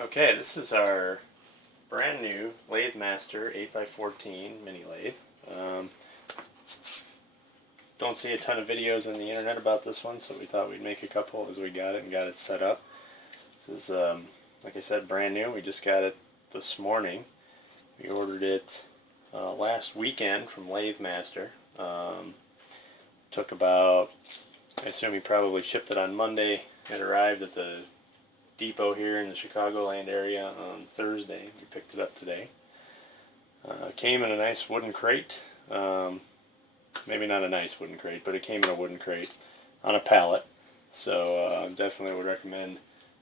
Okay, this is our brand new Lathemaster 8x14 mini lathe. Don't see a ton of videos on the internet about this one, so we thought we'd make a couple as we got it and got it set up. This is, like I said, brand new. We just got it this morning. We ordered it last weekend from Lathemaster. Took about, I assume he probably shipped it on Monday. It arrived at the depot here in the Chicagoland area on Thursday. We picked it up today. Came in a nice wooden crate. Maybe not a nice wooden crate, but it came in a wooden crate on a pallet. So definitely would recommend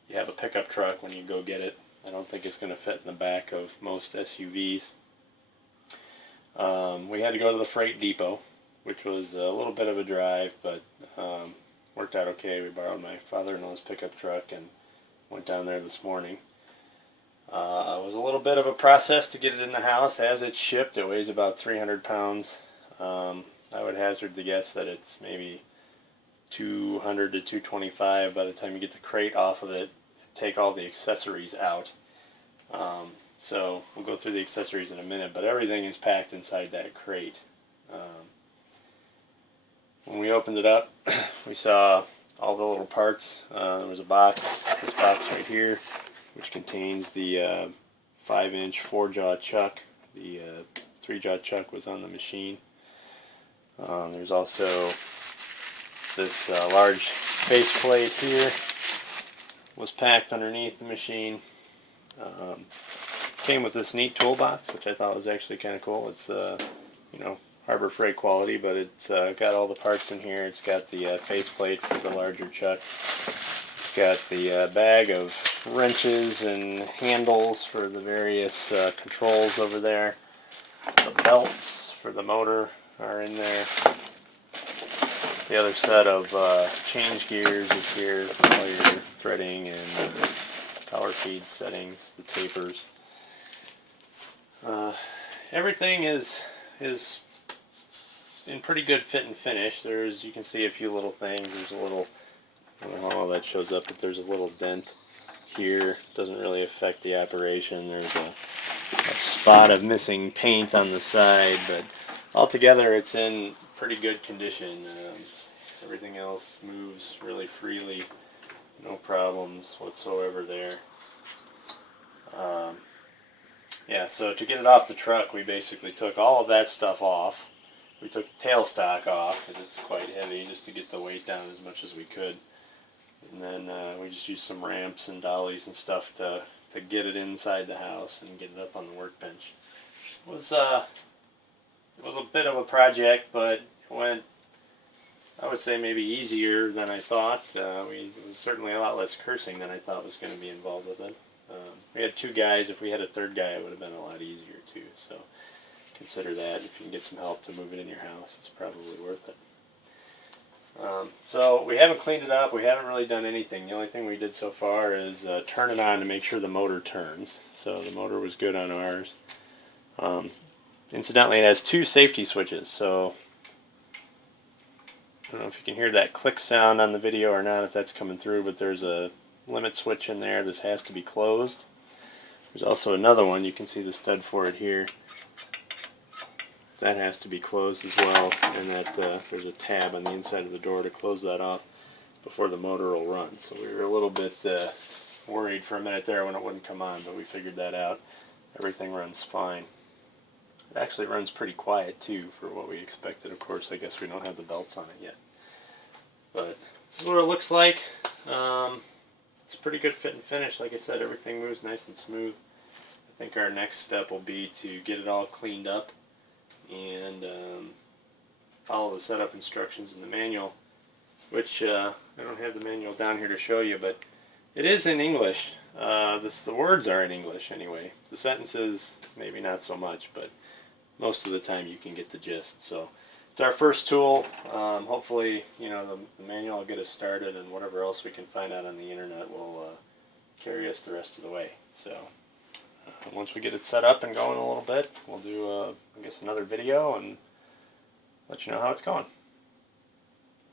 you have a pickup truck when you go get it. I don't think it's going to fit in the back of most SUVs. We had to go to the freight depot, which was a little bit of a drive, but worked out okay. We borrowed my father-in-law's pickup truck and went down there this morning. It was a little bit of a process to get it in the house. As it's shipped, it weighs about 300 pounds. I would hazard to guess that it's maybe 200 to 225 by the time you get the crate off of it, take all the accessories out. So we'll go through the accessories in a minute, but everything is packed inside that crate. When we opened it up, we saw all the little parts. There was a box, this box right here, which contains the 5-inch 4-jaw chuck. The 3-jaw chuck was on the machine. There's also this large face plate here was packed underneath the machine. Came with this neat toolbox, which I thought was actually kind of cool. It's Harbor Freight quality, but it's got all the parts in here. It's got the face plate for the larger chuck. It's got the bag of wrenches and handles for the various controls over there. The belts for the motor are in there. The other set of change gears is here for all your threading and power feed settings, the tapers. Everything is in pretty good fit and finish. You can see a few little things. There's a little, I don't know how all that shows up, but there's a little dent here. Doesn't really affect the operation. There's a spot of missing paint on the side, but altogether it's in pretty good condition. Everything else moves really freely. No problems whatsoever there. Yeah, so to get it off the truck, we basically took all of that stuff off. We took the tailstock off because it's quite heavy, just to get the weight down as much as we could. And then we just used some ramps and dollies and stuff to get it inside the house and get it up on the workbench. It was a bit of a project, but it went, I would say, maybe easier than I thought. It was certainly a lot less cursing than I thought was going to be involved with it. We had 2 guys. If we had a 3rd guy, it would have been a lot easier too. So consider that. If you can get some help to move it in your house, it's probably worth it. So we haven't cleaned it up. We haven't really done anything. The only thing we did so far is turn it on to make sure the motor turns. So the motor was good on ours. Incidentally, it has 2 safety switches. So I don't know if you can hear that click sound on the video or not, if that's coming through, but there's a limit switch in there. This has to be closed. There's also another one. You can see the stud for it here. That has to be closed as well, and that there's a tab on the inside of the door to close that off before the motor will run. So we were a little bit worried for a minute there when it wouldn't come on, but we figured that out. Everything runs fine. It actually runs pretty quiet too for what we expected. Of course, I guess we don't have the belts on it yet. But this is what it looks like. It's a pretty good fit and finish. Like I said, everything moves nice and smooth. I think our next step will be to get it all cleaned up and follow the setup instructions in the manual, which I don't have the manual down here to show you, but it is in English. The words are in English anyway. The sentences, maybe not so much, but most of the time you can get the gist. So it's our first tool. Hopefully, the manual will get us started, and whatever else we can find out on the internet will carry us the rest of the way. So once we get it set up and going a little bit, we'll do, I guess, another video and let you know how it's going.